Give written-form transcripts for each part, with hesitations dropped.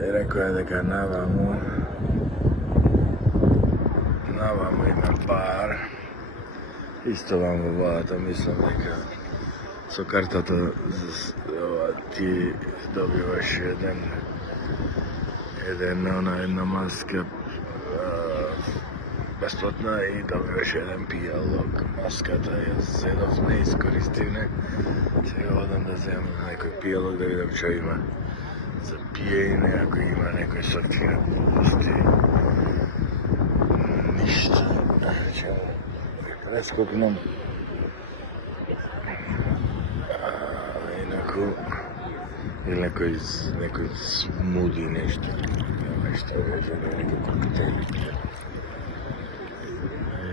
Rekao je дека наваму има бар. Исто вам во водата, мислам дека со картата ти добиваш една маска бесплатна и добиваш еден пијалок. Маската ја зедов, не искористивне. Сега одам да земам некој пијалок да видам што има за пиење, ако има некој сортира глупости. Ништо. Ќе прескокнам. Инаку или некој смуди нешто. Нешто веќе да некој коктејл.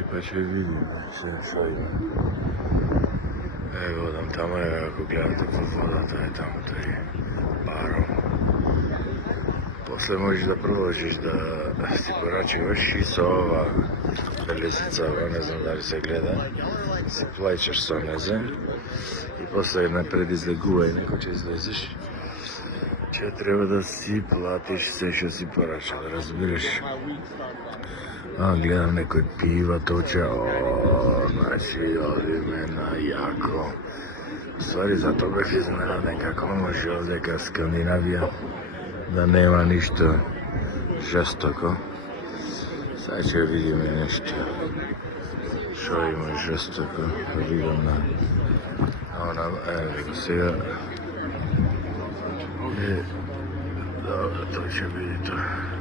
Па ќе видим што има. Ево одам тамо, ако гледате по водата, е тамо тој баром. После можеш да продолжиш да си порачуваш и со ова белезица, не знам дали се гледа, си плаќаш со незе и после напред излегува и некој ќе излезеш, ќе треба да си платиш се што си порача, да разбираш. Гледам некој пива точа, значи одиме на јако. Ствари, зато бев изненаден како може овдека Скандинавија да нема ништо жестоко. Сега ќе видиме нешто што има жестоко. Видам на она, ево сега. Добро, тој ќе види тоа.